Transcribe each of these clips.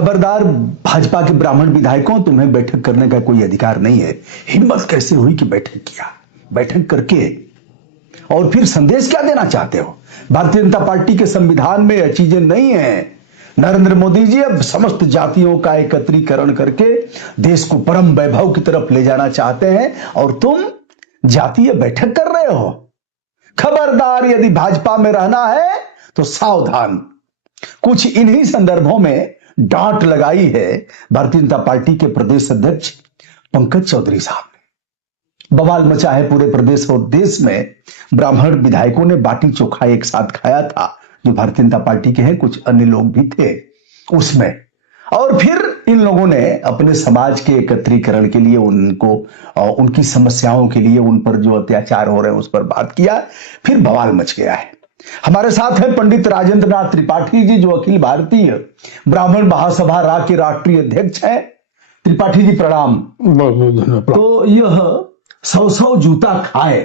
खबरदार भाजपा के ब्राह्मण विधायकों, तुम्हें बैठक करने का कोई अधिकार नहीं है। हिम्मत कैसे हुई कि बैठक किया? बैठक करके और फिर संदेश क्या देना चाहते हो? भारतीय जनता पार्टी के संविधान में यह चीजें नहीं है। नरेंद्र मोदी जी अब समस्त जातियों का एकत्रीकरण करके देश को परम वैभव की तरफ ले जाना चाहते हैं और तुम जातीय बैठक कर रहे हो। खबरदार, यदि भाजपा में रहना है तो सावधान। कुछ इन्हीं संदर्भों में डांट लगाई है भारतीय जनता पार्टी के प्रदेश अध्यक्ष पंकज चौधरी साहब ने। बवाल मचा है पूरे प्रदेश और देश में। ब्राह्मण विधायकों ने बाटी चोखा एक साथ खाया था, जो भारतीय जनता पार्टी के हैं, कुछ अन्य लोग भी थे उसमें। और फिर इन लोगों ने अपने समाज के एकत्रीकरण के लिए उनको, उनकी समस्याओं के लिए, उन पर जो अत्याचार हो रहे हैं उस पर बात किया। फिर बवाल मच गया है। हमारे साथ है पंडित राजेंद्र नाथ त्रिपाठी जी, जो अखिल भारतीय ब्राह्मण महासभा रा के राष्ट्रीय अध्यक्ष हैं। त्रिपाठी जी प्रणाम। तो यह 100 जूता खाए,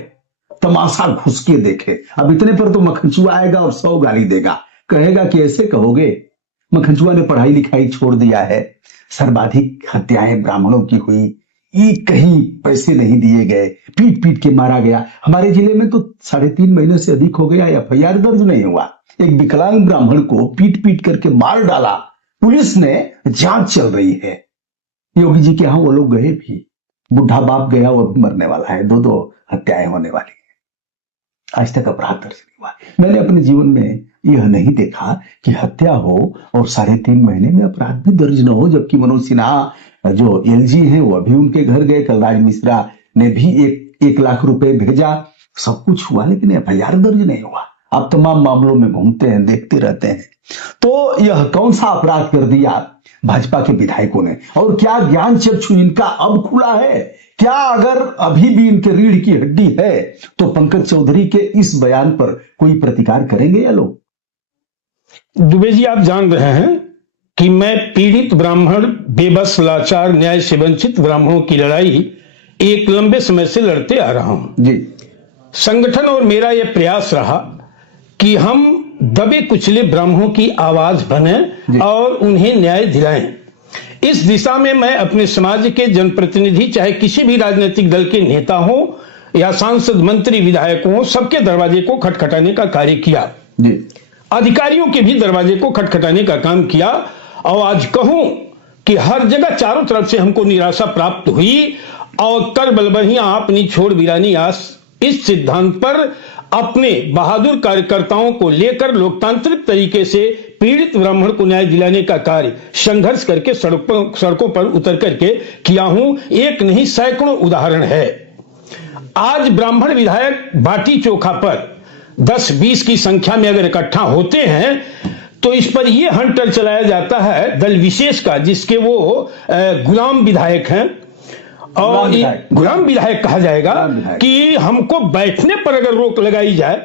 तमाशा घुस के देखे। अब इतने पर तो मखनचुआ आएगा और 100 गाली देगा, कहेगा कि ऐसे कहोगे। मखनचुआ ने पढ़ाई लिखाई छोड़ दिया है, सर्वाधिक हत्याएं ब्राह्मणों की हुई, एक कहीं पैसे नहीं दिए गए, पीट पीट के मारा गया। हमारे जिले में तो 3.5 महीने से अधिक हो गया, FIR दर्ज नहीं हुआ। एक विकलांग ब्राह्मण को पीट पीट करके मार डाला, पुलिस ने जांच चल रही है। योगी जी के यहां वो लोग गए भी, बुढ़ा बाप गया, वो भी मरने वाला है। 2 हत्याएं होने वाली है। आज तक अपराध दर्ज नहीं हुआ। मैंने अपने जीवन में यह नहीं देखा कि हत्या हो और 3.5 महीने में अपराध भी दर्ज न हो। जबकि मनोज सिन्हा जो LG है वो अभी उनके घर गए, कलराज मिश्रा ने भी 1 लाख रुपए भेजा, सब कुछ हुआ, लेकिन FIR दर्ज नहीं हुआ। आप तमाम मामलों में घूमते हैं, देखते रहते हैं। तो यह कौन सा अपराध कर दिया भाजपा के विधायकों ने? और क्या ज्ञान चक्षु इनका अब खुला है? क्या अगर अभी भी इनके रीढ़ की हड्डी है तो पंकज चौधरी के इस बयान पर कोई प्रतिकार करेंगे या लोग? दुबे जी, आप जान रहे हैं कि मैं पीड़ित ब्राह्मण, बेबस, लाचार, न्याय से वंचित ब्राह्मणों की लड़ाई एक लंबे समय से लड़ते आ रहा हूं जी। संगठन और मेरा यह प्रयास रहा कि हम दबे कुचले ब्राह्मणों की आवाज बने और उन्हें न्याय दिलाएं। इस दिशा में मैं अपने समाज के जनप्रतिनिधि, चाहे किसी भी राजनीतिक दल के नेता हो या सांसद, मंत्री, विधायक हो, सबके दरवाजे को खटखटाने का कार्य किया जी। अधिकारियों के भी दरवाजे को खटखटाने का काम किया। और आज कहूं कि हर जगह चारों तरफ से हमको निराशा प्राप्त हुई और कर बलबहियां आपनी छोड़ वीरानी आस, इस सिद्धांत पर अपने बहादुर कार्यकर्ताओं को लेकर लोकतांत्रिक तरीके से पीड़ित ब्राह्मण को न्याय दिलाने का कार्य संघर्ष करके सड़कों पर उतर करके किया हूं। एक नहीं, सैकड़ों उदाहरण है। आज ब्राह्मण विधायक बाटी चोखा पर 10-20 की संख्या में अगर इकट्ठा होते हैं तो इस पर यह हंटर चलाया जाता है दल विशेष का, जिसके वो गुलाम विधायक हैं और गुलाम विधायक कहा जाएगा कि हमको बैठने पर अगर रोक लगाई जाए,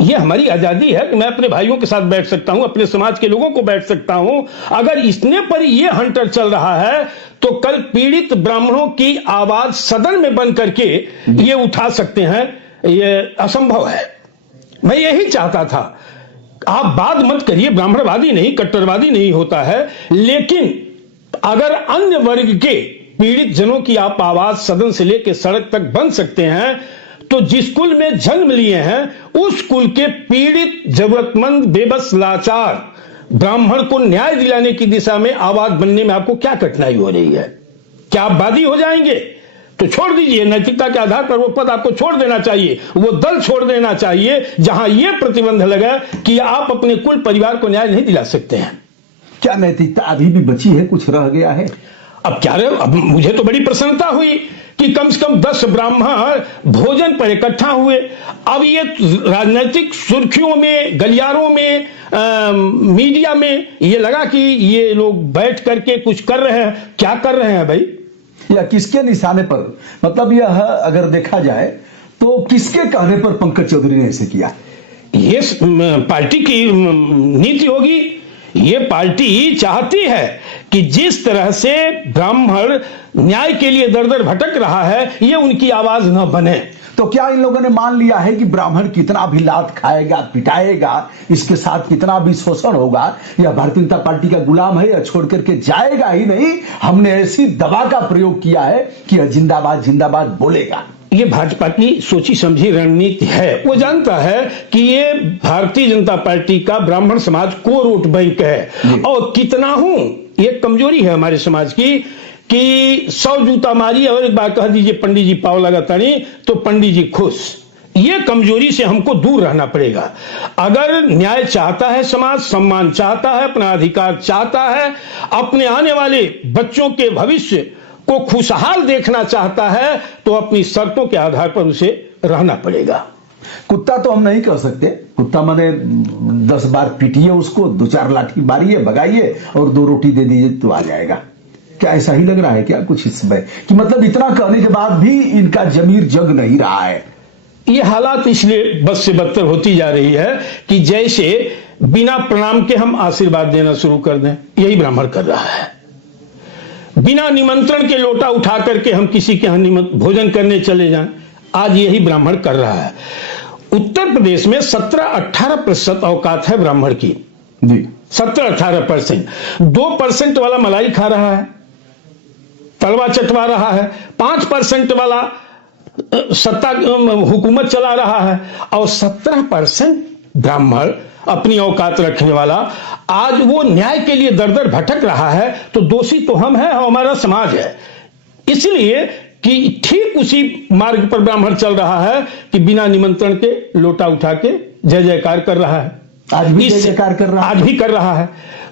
यह हमारी आजादी है कि मैं अपने भाइयों के साथ बैठ सकता हूं, अपने समाज के लोगों को बैठ सकता हूं। अगर इसने पर यह हंटर चल रहा है तो कल पीड़ित ब्राह्मणों की आवाज सदन में बन करके ये उठा सकते हैं, यह असंभव है। मैं यही चाहता था। आप बात मत करिए, ब्राह्मणवादी नहीं, कट्टरवादी नहीं होता है, लेकिन अगर अन्य वर्ग के पीड़ित जनों की आप आवाज सदन से लेकर सड़क तक बन सकते हैं तो जिस कुल में जन्म लिए हैं उस कुल के पीड़ित, जरूरतमंद, बेबस, लाचार ब्राह्मण को न्याय दिलाने की दिशा में आवाज बनने में आपको क्या कठिनाई हो रही है? क्या आप वादी हो जाएंगे? तो छोड़ दीजिए। नैतिकता के आधार पर वो पद आपको छोड़ देना चाहिए, वो दल छोड़ देना चाहिए जहां यह प्रतिबंध लगा कि आप अपने कुल परिवार को न्याय नहीं दिला सकते हैं। क्या नैतिकता अभी भी बची है? कुछ रह गया है? अब क्या रहे? अब मुझे तो बड़ी प्रसन्नता हुई कि कम से कम 10 ब्राह्मण भोजन पर इकट्ठा हुए। अब ये राजनीतिक सुर्खियों में, गलियारों में, मीडिया में ये लगा कि ये लोग बैठ करके कुछ कर रहे हैं। क्या कर रहे हैं भाई? या किसके निशाने पर? मतलब यह अगर देखा जाए तो किसके कहने पर पंकज चौधरी ने ऐसे किया? ये पार्टी की नीति होगी। ये पार्टी चाहती है कि जिस तरह से ब्राह्मण न्याय के लिए दर दर भटक रहा है, ये उनकी आवाज न बने। तो क्या इन लोगों ने मान लिया है कि ब्राह्मण कितना भी लात खाएगा, पिटाएगा, इसके साथ कितना भी शोषण होगा, या भारतीय जनता पार्टी का गुलाम है, या छोड़ करके जाएगा ही नहीं? हमने ऐसी दवा का प्रयोग किया है कि जिंदाबाद जिंदाबाद बोलेगा। ये भाजपा की सोची समझी रणनीति है। वो जानता है कि ये भारतीय जनता पार्टी का ब्राह्मण समाज को वोट बैंक है, और कितना हूं, ये कमजोरी है हमारे समाज की कि 100 जूता मारी और एक बार कह दीजिए पंडित जी पाव लगाता नहीं तो पंडित जी खुश। ये कमजोरी से हमको दूर रहना पड़ेगा। अगर न्याय चाहता है समाज, सम्मान चाहता है, अपना अधिकार चाहता है, अपने आने वाले बच्चों के भविष्य को खुशहाल देखना चाहता है, तो अपनी शर्तों के आधार पर उसे रहना पड़ेगा। कुत्ता तो हम नहीं कह सकते, कुत्ता माने 10 बार पीटिए उसको, 2-4 लाठी मारिए, भगाइए और 2 रोटी दे दीजिए तो आ जाएगा। क्या ऐसा ही लग रहा है क्या कुछ इसमें कि मतलब इतना कहने के बाद भी इनका जमीर जग नहीं रहा है? ये हालात इसलिए बद से बदतर होती जा रही है कि जैसे बिना प्रणाम के हम आशीर्वाद देना शुरू कर दें, यही ब्राह्मण कर रहा है। बिना निमंत्रण के लोटा उठा करके हम किसी के यहां भोजन करने चले जाएं, आज यही ब्राह्मण कर रहा है। उत्तर प्रदेश में 17-18% औकात है ब्राह्मण की जी, 17-18%। 2% वाला मलाई खा रहा है, तलवा चटवा रहा है, 5% वाला सत्ता हुकूमत चला रहा है, और 17% ब्राह्मण अपनी औकात रखने वाला आज वो न्याय के लिए दर दर भटक रहा है। तो दोषी तो हम हैं, हमारा समाज है। इसलिए कि ठीक उसी मार्ग पर ब्राह्मण चल रहा है कि बिना निमंत्रण के लोटा उठा के जय जयकार कर रहा है। आज भी जय जयकार कर रहा है, आज भी कर रहा है।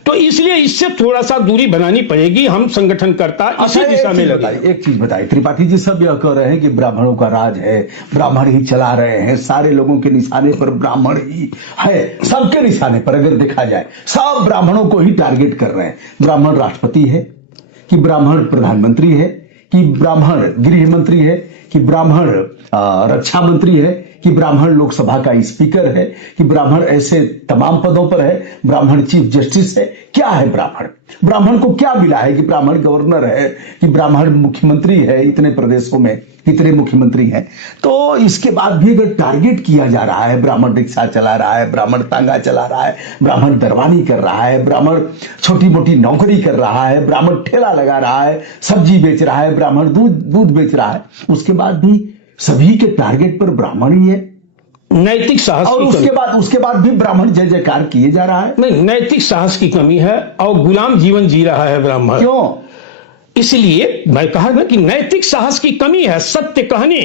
तो इसलिए इससे थोड़ा सा दूरी बनानी पड़ेगी। हम संगठनकर्ता इसी दिशा में लगे। एक चीज बताइए, त्रिपाठी जी सब यह कह रहे हैं कि ब्राह्मणों का राज है, ब्राह्मण ही चला रहे हैं, सारे लोगों के निशाने पर ब्राह्मण ही है, सबके निशाने पर अगर देखा जाए सब ब्राह्मणों को ही टारगेट कर रहे हैं। ब्राह्मण राष्ट्रपति है कि ब्राह्मण प्रधानमंत्री है कि ब्राह्मण गृह मंत्री है कि ब्राह्मण रक्षा मंत्री है कि ब्राह्मण लोकसभा का स्पीकर है कि ब्राह्मण ऐसे तमाम पदों पर है, ब्राह्मण चीफ जस्टिस है। क्या है ब्राह्मण? ब्राह्मण को क्या मिला है कि ब्राह्मण गवर्नर है, कि ब्राह्मण मुख्यमंत्री है, इतने प्रदेशों में इतने मुख्यमंत्री हैं। तो इसके बाद भी अगर टारगेट किया जा रहा है, ब्राह्मण रिक्शा चला रहा है, ब्राह्मण तांगा चला रहा है, ब्राह्मण दरवानी कर रहा है, ब्राह्मण छोटी मोटी नौकरी कर रहा है, ब्राह्मण ठेला लगा रहा है, सब्जी बेच रहा है, ब्राह्मण दूध बेच रहा है, उसके बाद भी सभी के टारगेट पर ब्राह्मण ही है। नैतिक साहस और उसके बाद भी ब्राह्मण जय जयकार किए जा रहा है। नहीं, नैतिक साहस की कमी है और गुलाम जीवन जी रहा है ब्राह्मण। क्यों? इसलिए मैं कहा ना कि नैतिक साहस की कमी है। सत्य कहने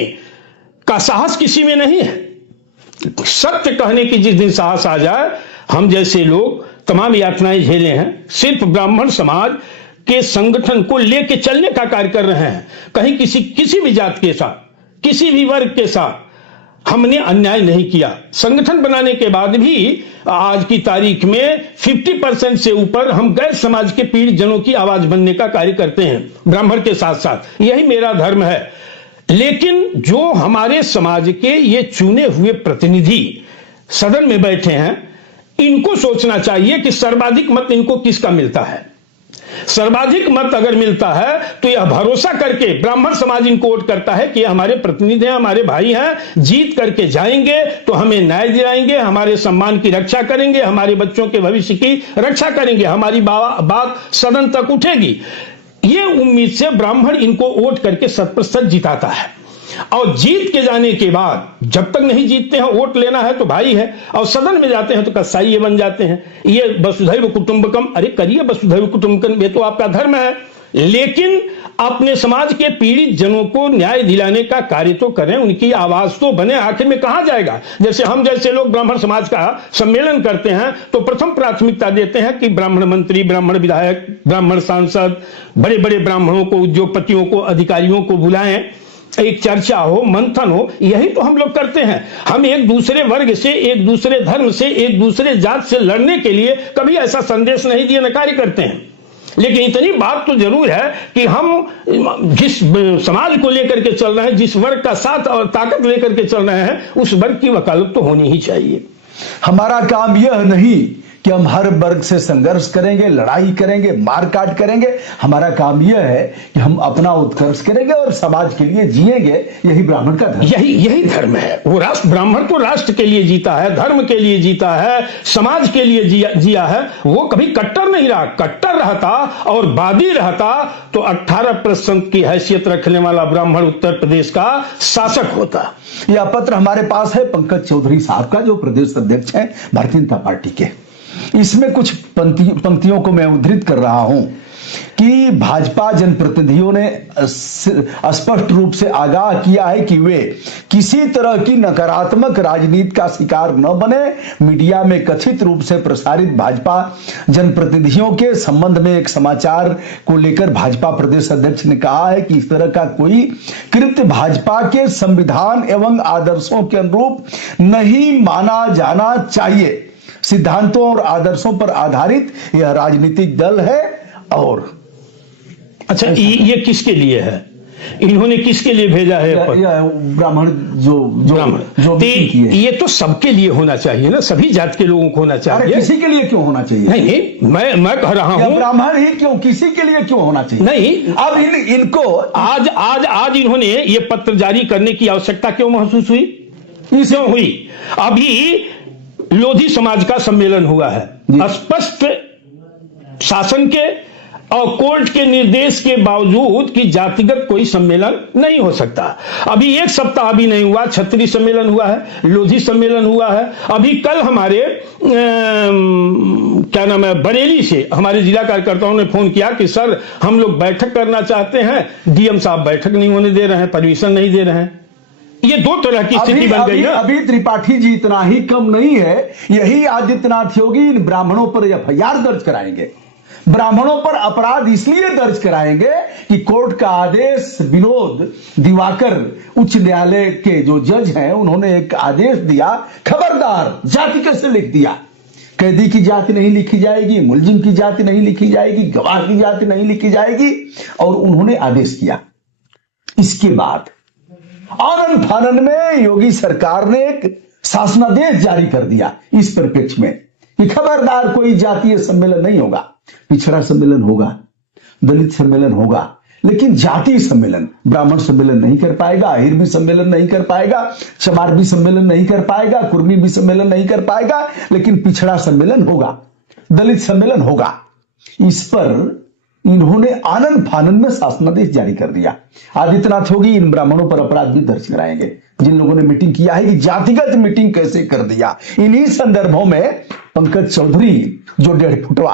का साहस किसी में नहीं है। सत्य कहने की जिस दिन साहस आ जाए, हम जैसे लोग तमाम यातनाएं झेले हैं, सिर्फ ब्राह्मण समाज के संगठन को लेके चलने का कार्य कर रहे हैं। कहीं किसी भी जात के साथ, किसी भी वर्ग के साथ हमने अन्याय नहीं किया। संगठन बनाने के बाद भी आज की तारीख में 50% से ऊपर हम गैर समाज के पीड़ित जनों की आवाज बनने का कार्य करते हैं, ब्राह्मण के साथ साथ। यही मेरा धर्म है। लेकिन जो हमारे समाज के ये चुने हुए प्रतिनिधि सदन में बैठे हैं, इनको सोचना चाहिए कि सर्वाधिक मत इनको किसका मिलता है। सर्वाधिक मत अगर मिलता है तो यह भरोसा करके ब्राह्मण समाज इनको वोट करता है कि हमारे प्रतिनिधि हैं, हमारे भाई हैं, जीत करके जाएंगे तो हमें न्याय दिलाएंगे, हमारे सम्मान की रक्षा करेंगे, हमारे बच्चों के भविष्य की रक्षा करेंगे, हमारी बात सदन तक उठेगी। ये उम्मीद से ब्राह्मण इनको वोट करके 100% जिताता है। और जीत के जाने के बाद, जब तक नहीं जीतते हैं, वोट लेना है तो भाई है, और सदन में जाते हैं तो कसाई बन जाते हैं। ये वसुधैव कुटुंबकम, अरे करिए वसुधैव कुटुंबकम, ये तो आपका धर्म है। लेकिन अपने समाज के पीड़ित जनों को न्याय दिलाने का कार्य तो करें, उनकी आवाज तो बने। आखिर में कहां जाएगा? जैसे हम जैसे लोग ब्राह्मण समाज का सम्मेलन करते हैं तो प्रथम प्राथमिकता देते हैं कि ब्राह्मण मंत्री, ब्राह्मण विधायक, ब्राह्मण सांसद, बड़े बड़े ब्राह्मणों को, उद्योगपतियों को, अधिकारियों को बुलाएं, एक चर्चा हो, मंथन हो। यही तो हम लोग करते हैं। हम एक दूसरे वर्ग से, एक दूसरे धर्म से, एक दूसरे जात से लड़ने के लिए कभी ऐसा संदेश नहीं दिए न कार्य करते हैं। लेकिन इतनी बात तो जरूर है कि हम जिस समाज को लेकर के चल रहे हैं, जिस वर्ग का साथ और ताकत लेकर के चल रहे हैं, उस वर्ग की वकालत तो होनी ही चाहिए। हमारा काम यह नहीं कि हम हर वर्ग से संघर्ष करेंगे, लड़ाई करेंगे, मारकाट करेंगे। हमारा काम यह है कि हम अपना उत्कर्ष करेंगे और समाज के लिए जिएंगे। यही ब्राह्मण का धर्म, यही धर्म है। वो राष्ट्र, ब्राह्मण तो राष्ट्र के लिए जीता है, धर्म के लिए जीता है, समाज के लिए जिया है। वो कभी कट्टर नहीं रहा। कट्टर रहता और वादी रहता तो 18% की हैसियत रखने वाला ब्राह्मण उत्तर प्रदेश का शासक होता। यह पत्र हमारे पास है पंकज चौधरी साहब का, जो प्रदेश अध्यक्ष हैं भारतीय जनता पार्टी के। इसमें कुछ पंक्तियों को मैं उद्धृत कर रहा हूं कि भाजपा जनप्रतिनिधियों ने स्पष्ट रूप से आगाह किया है कि वे किसी तरह की नकारात्मक राजनीति का शिकार न बने। मीडिया में कथित रूप से प्रसारित भाजपा जनप्रतिनिधियों के संबंध में एक समाचार को लेकर भाजपा प्रदेश अध्यक्ष ने कहा है कि इस तरह का कोई कृत्य भाजपा के संविधान एवं आदर्शों के अनुरूप नहीं माना जाना चाहिए। सिद्धांतों और आदर्शों पर आधारित यह राजनीतिक दल है। और अच्छा, ये किसके लिए है? इन्होंने किसके लिए भेजा है? ब्राह्मण जो ये तो सबके लिए होना चाहिए ना, सभी जात के लोगों को होना चाहिए। किसी के लिए क्यों होना चाहिए? नहीं, मैं कह रहा हूं ब्राह्मण ही क्यों, किसी के लिए क्यों होना चाहिए? नहीं, अब इनको आज इन्होंने ये पत्र जारी करने की आवश्यकता क्यों महसूस हुई? क्यों हुई? अभी लोधी समाज का सम्मेलन हुआ है। स्पष्ट शासन के और कोर्ट के निर्देश के बावजूद कि जातिगत कोई सम्मेलन नहीं हो सकता। अभी एक सप्ताह भी नहीं हुआ, क्षत्रिय सम्मेलन हुआ है, लोधी सम्मेलन हुआ है। अभी कल हमारे क्या नाम है, बरेली से हमारे जिला कार्यकर्ताओं ने फोन किया कि सर हम लोग बैठक करना चाहते हैं, डीएम साहब बैठक नहीं होने दे रहे हैं, परमिशन नहीं दे रहे हैं। ये दो तरह की स्थिति बन गई है। अभी त्रिपाठी जी इतना ही कम नहीं है, यही आदित्यनाथ योगी इन ब्राह्मणों पर एफआईआर दर्ज कराएंगे। ब्राह्मणों पर अपराध इसलिए दर्ज कराएंगे कि कोर्ट का आदेश, विनोद दिवाकर उच्च न्यायालय के जो जज हैं, उन्होंने एक आदेश दिया, खबरदार जाति कैसे लिख दिया। कैदी की जाति नहीं लिखी जाएगी, मुलजिम की जाति नहीं लिखी जाएगी, गवाह की जाति नहीं लिखी जाएगी, और उन्होंने आदेश किया। इसके बाद आनन फानन में योगी सरकार ने एक शासनादेश जारी कर दिया इस परिप्रेक्ष्य में कि खबरदार कोई जातीय सम्मेलन नहीं होगा। पिछड़ा सम्मेलन होगा, दलित सम्मेलन होगा, लेकिन जातीय सम्मेलन, ब्राह्मण सम्मेलन नहीं कर पाएगा, अहिर भी सम्मेलन नहीं कर पाएगा, चमार भी सम्मेलन नहीं कर पाएगा, कुर्मी भी सम्मेलन नहीं कर पाएगा, लेकिन पिछड़ा सम्मेलन होगा, दलित सम्मेलन होगा। इस पर इन्होंने आनंद फानन में शासनादेश जारी कर दिया। आदित्यनाथ योगी इन ब्राह्मणों पर अपराध भी दर्ज कराएंगे जिन लोगों ने मीटिंग किया है कि जातिगत मीटिंग कैसे कर दिया। इन्हीं संदर्भों में पंकज चौधरी जो 1.5 फुटवा,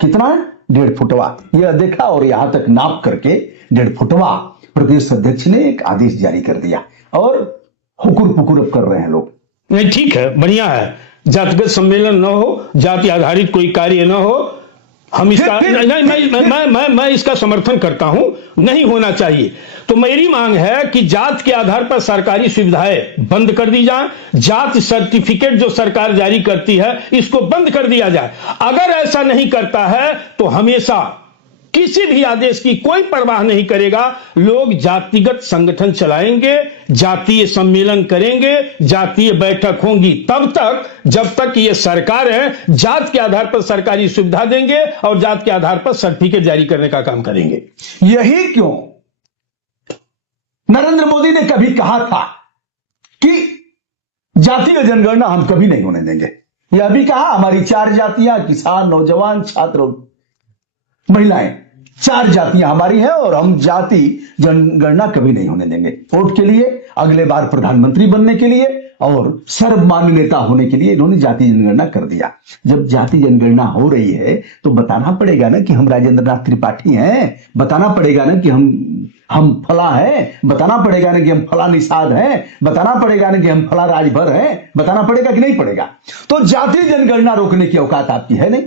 कितना है 1.5 फुटवा, यह देखा और यहां तक नाप करके 1.5 फुटवा प्रदेश अध्यक्ष ने एक आदेश जारी कर दिया और हुकुर पुकुर कर रहे हैं लोग। नहीं, ठीक है, बढ़िया है, जातिगत सम्मेलन न हो, जाति आधारित कोई कार्य न हो, हम इसका मैं इसका समर्थन करता हूं, नहीं होना चाहिए। तो मेरी मांग है कि जात के आधार पर सरकारी सुविधाएं बंद कर दी जाए, जात सर्टिफिकेट जो सरकार जारी करती है इसको बंद कर दिया जाए। अगर ऐसा नहीं करता है तो हमेशा किसी भी आदेश की कोई परवाह नहीं करेगा, लोग जातिगत संगठन चलाएंगे, जातीय सम्मेलन करेंगे, जातीय बैठक होंगी, तब तक जब तक ये सरकार है जात के आधार पर सरकारी सुविधा देंगे और जात के आधार पर सर्टिफिकेट जारी करने का काम करेंगे। यही क्यों नरेंद्र मोदी ने कभी कहा था कि जातीय जनगणना हम कभी नहीं होने देंगे। यह भी कहा हमारी 4 जातियां, किसान, नौजवान, छात्र, महिलाएं, 4 जातियां हमारी हैं और हम जाति जनगणना कभी नहीं होने देंगे। वोट के लिए, अगले बार प्रधानमंत्री बनने के लिए और सर्वमान्य नेता होने के लिए इन्होंने जाति जनगणना कर दिया। जब जाति जनगणना हो रही है तो बताना पड़ेगा ना कि हम राजेंद्र नाथ त्रिपाठी हैं, बताना पड़ेगा ना कि हम फला है, बताना पड़ेगा ना कि हम फला निषाद हैं, बताना पड़ेगा ना कि हम फला राजभर हैं, बताना पड़ेगा कि नहीं पड़ेगा? तो जाति जनगणना रोकने की औकात आपकी है नहीं।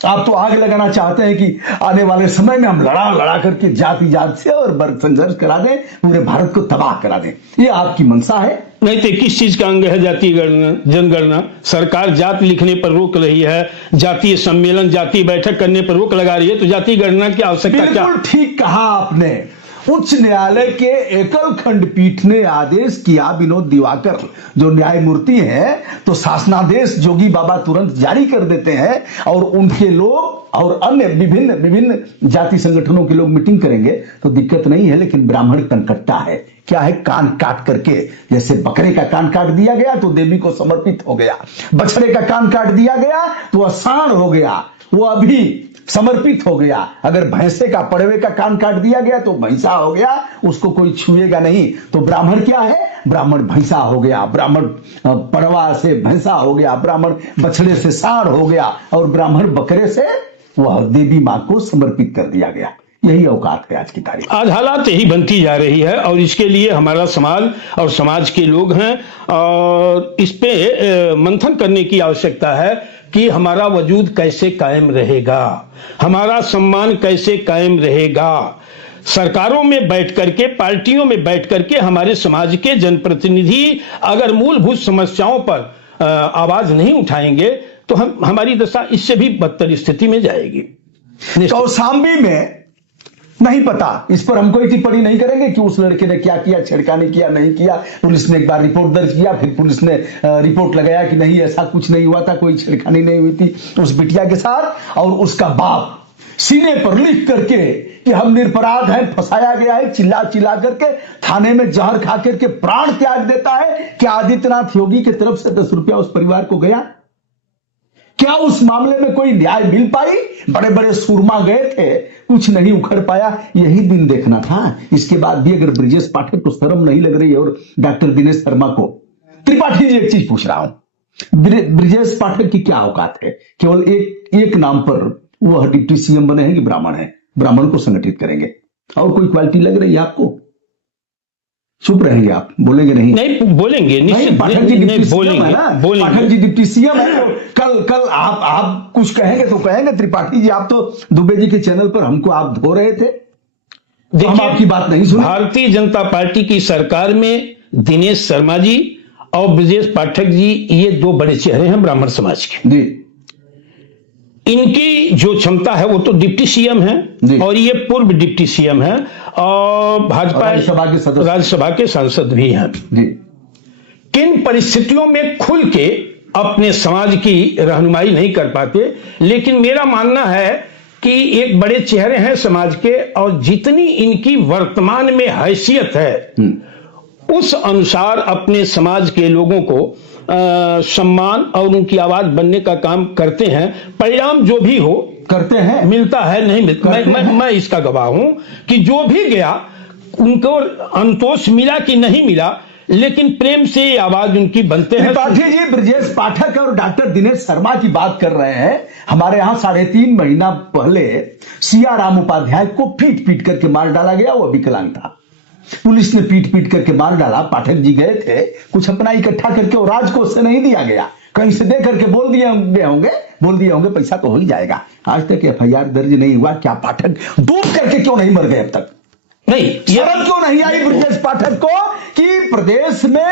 आप तो आग लगाना चाहते हैं कि आने वाले समय में हम लड़ा करके जात से और वर्ग संघर्ष करा दें, पूरे भारत को तबाह करा दें। ये आपकी मंशा है। नहीं तो किस चीज का अंग है जातीय जनगणना? सरकार जात लिखने पर रोक रही है, जातीय सम्मेलन, जातीय बैठक करने पर रोक लगा रही है, तो जातीय गणना की आवश्यकता क्या? बिल्कुल ठीक कहा आपने। उच्च न्यायालय के एकल खंडपीठ ने आदेश किया, विनोद दिवाकर जो न्यायमूर्ति हैं, तो शासनादेश जोगी बाबा तुरंत जारी कर देते हैं और उनके लोग और अन्य विभिन्न जाति संगठनों के लोग मीटिंग करेंगे तो दिक्कत नहीं है। लेकिन ब्राह्मण कनकट्टा है, क्या है, कान काट करके, जैसे बकरे का कान काट दिया गया तो देवी को समर्पित हो गया, बछड़े का कान काट दिया गया तो असाण हो गया, वो अभी समर्पित हो गया। अगर भैंसे का, पड़वे का कान काट दिया गया तो भैंसा हो गया, उसको कोई छुएगा नहीं। तो ब्राह्मण क्या है, ब्राह्मण भैंसा हो गया, ब्राह्मण पड़वा से भैंसा हो गया, ब्राह्मण बछड़े से साढ़ हो गया और ब्राह्मण बकरे से वह देवी मां को समर्पित कर दिया गया। यही औकात है आज की तारीख। आज हालात यही बनती जा रही है और इसके लिए हमारा समाज और समाज के लोग हैं और इस पे मंथन करने की आवश्यकता है कि हमारा वजूद कैसे कायम रहेगा, हमारा सम्मान कैसे कायम रहेगा। सरकारों में बैठ करके, पार्टियों में बैठ करके हमारे समाज के जनप्रतिनिधि अगर मूलभूत समस्याओं पर आवाज नहीं उठाएंगे तो हमारी दशा इससे भी बदतर स्थिति में जाएगी। कौशाम्बी में नहीं पता, इस पर हम कोई टिप्पणी नहीं करेंगे कि उस लड़के ने क्या किया, छेड़खानी किया नहीं किया। पुलिस ने एक बार रिपोर्ट दर्ज किया, फिर पुलिस ने रिपोर्ट लगाया कि नहीं ऐसा कुछ नहीं हुआ था, कोई छेड़खानी नहीं हुई थी उस बिटिया के साथ। और उसका बाप सीने पर लिख करके कि हम निरपराध हैं, फंसाया गया है, चिल्ला चिल्ला करके थाने में जहर खा करके प्राण त्याग देता है। क्या आदित्यनाथ योगी की तरफ से 10 रुपया उस परिवार को गया? क्या उस मामले में कोई न्याय मिल पाई? बड़े बड़े सुरमा गए थे, कुछ नहीं उखड़ पाया। यही दिन देखना था। इसके बाद भी अगर ब्रिजेश पाठक को शर्म नहीं लग रही है और डॉक्टर दिनेश शर्मा को, त्रिपाठी जी एक चीज पूछ रहा हूं, ब्रिजेश पाठक की क्या औकात है? केवल एक नाम पर वह डिप्टी सीएम बने हैं कि ब्राह्मण है, ब्राह्मण को संगठित करेंगे। और कोई क्वालिटी लग रही है आपको? चुप रहेंगे आप, बोलेंगे नहीं? नहीं बोलेंगे, निश्चित पाठक जी डिप्टी सीएम है ना, बोलेंगे। पाठक जी डिप्टी सीएम है। कल आप कुछ कहेंगे तो कहेंगे। त्रिपाठी जी आप तो दुबे जी के चैनल पर हमको आप धो रहे थे, तो हम आपकी बात नहीं सुनी। भारतीय जनता पार्टी की सरकार में दिनेश शर्मा जी और ब्रजेश पाठक जी ये 2 बड़े चेहरे हैं ब्राह्मण समाज के जी। इनकी जो क्षमता है वो तो डिप्टी सीएम है और ये पूर्व डिप्टी सीएम है और भाजपा राज्यसभा के सांसद भी हैं। किन परिस्थितियों में खुल के अपने समाज की रहनुमाई नहीं कर पाते, लेकिन मेरा मानना है कि एक बड़े चेहरे हैं समाज के और जितनी इनकी वर्तमान में हैसियत है उस अनुसार अपने समाज के लोगों को सम्मान और उनकी आवाज बनने का काम करते हैं। परिणाम जो भी हो करते हैं, मिलता है नहीं मिलता, मैं इसका गवाह हूं कि जो भी गया उनको अंतोष मिला कि नहीं मिला, लेकिन प्रेम से आवाज उनकी बनते हैं। त्रिपाठी जी ब्रजेश पाठक और डॉक्टर दिनेश शर्मा की बात कर रहे हैं। हमारे यहां 3.5 महीना पहले सिया राम उपाध्याय को पीट करके मार डाला गया। वो विकलांग था, पुलिस ने पीट करके मार डाला। पाठक जी गए थे, कुछ अपना इकट्ठा करके और राजकोष से नहीं दिया गया, कहीं से दे करके बोल दिए होंगे पैसा तो हो ही जाएगा। आज तक FIR दर्ज नहीं हुआ। क्या पाठक डूब करके क्यों नहीं मर गए अब तक? नहीं, शर्म क्यों नहीं आई ब्रजेश पाठक को कि प्रदेश में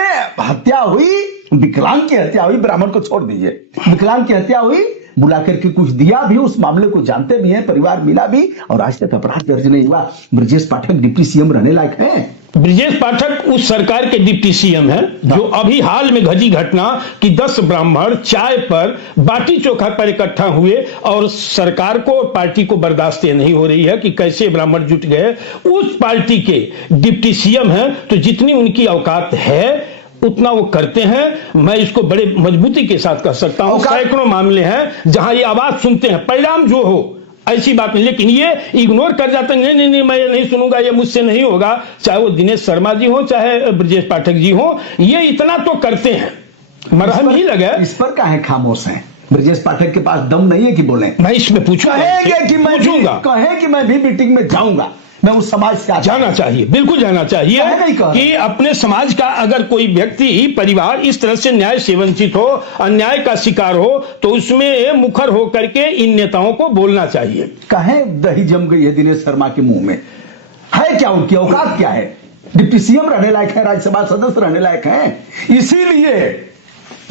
हत्या हुई, विकलांग की हत्या हुई, ब्राह्मण को छोड़ दीजिए, विकलांग की हत्या हुई, बुला करके कुछ दिया भी, उस मामले को जानते भी हैं, परिवार मिला भी और आज तक अपराध दर्ज नहीं हुआ। ब्रजेश पाठक डिप्टी सीएम रहने लायक हैं? ब्रजेश पाठक उस सरकार के डिप्टी सीएम हैं जो अभी हाल में घटी घटना कि 10 ब्राह्मण चाय पर बाटी चोखा पर इकट्ठा हुए और सरकार को और पार्टी को बर्दाश्त नहीं हो रही है कि कैसे ब्राह्मण जुट गए, उस पार्टी के डिप्टी सीएम हैं। तो जितनी उनकी औकात है उतना वो करते हैं। मैं इसको बड़े मजबूती के साथ कह सकता हूं। सैकड़ों मामले हैं जहां ये आवाज सुनते हैं, परिणाम जो हो ऐसी बात नहीं, लेकिन ये इग्नोर कर जाते हैं, नहीं मैं ये नहीं सुनूंगा, ये मुझसे नहीं होगा। चाहे वो दिनेश शर्मा जी हो चाहे ब्रजेश पाठक जी हो, ये इतना तो करते हैं, मरहम ही लगे। इस पर काहे खामोश हैं? ब्रजेश पाठक के पास दम नहीं है कि बोले? मैं इसमें पूछूंगा कि मैं भी मीटिंग में जाऊंगा, मैं उस समाज से जाना चाहिए, बिल्कुल जाना चाहिए कि अपने समाज का अगर कोई व्यक्ति परिवार इस तरह से न्याय से वंचित हो, अन्याय का शिकार हो, तो उसमें मुखर हो करके इन नेताओं को बोलना चाहिए। कहे दही जम गई है दिनेश शर्मा के मुंह में? है क्या उनकी औकात क्या है? डिप्टी सीएम रहने लायक है, राज्यसभा सदस्य रहने लायक है। इसीलिए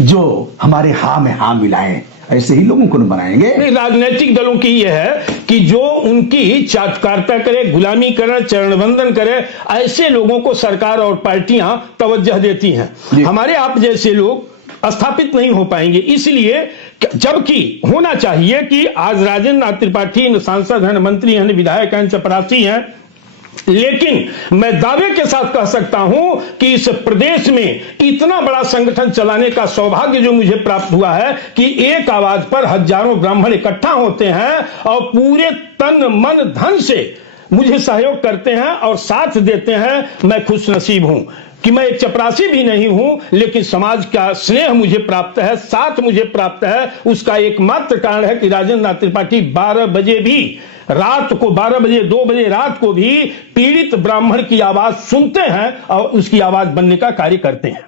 जो हमारे हाँ में हाँ मिलाएं, ऐसे ही लोगों को न बनाएंगे। नहीं, राजनीतिक दलों की यह है कि जो उनकी चाटुकारिता करे, गुलामी करे, चरणबंदन करे, ऐसे लोगों को सरकार और पार्टियां तवज्जो देती हैं। हमारे आप जैसे लोग स्थापित नहीं हो पाएंगे। इसलिए जबकि होना चाहिए कि आज राजेंद्र नाथ त्रिपाठी सांसद हैं, मंत्री हैं, विधायक हैं, चपरासी हैं, लेकिन मैं दावे के साथ कह सकता हूं कि इस प्रदेश में इतना बड़ा संगठन चलाने का सौभाग्य जो मुझे प्राप्त हुआ है कि एक आवाज पर हजारों ब्राह्मण इकट्ठा होते हैं और पूरे तन मन धन से मुझे सहयोग करते हैं और साथ देते हैं। मैं खुश नसीब हूं कि मैं एक चपरासी भी नहीं हूं, लेकिन समाज का स्नेह मुझे प्राप्त है, साथ मुझे प्राप्त है। उसका एकमात्र कारण है कि राजेंद्र नाथ त्रिपाठी 12 बजे भी रात को, 12 बजे 2 बजे रात को भी पीड़ित ब्राह्मण की आवाज सुनते हैं और उसकी आवाज बनने का कार्य करते हैं।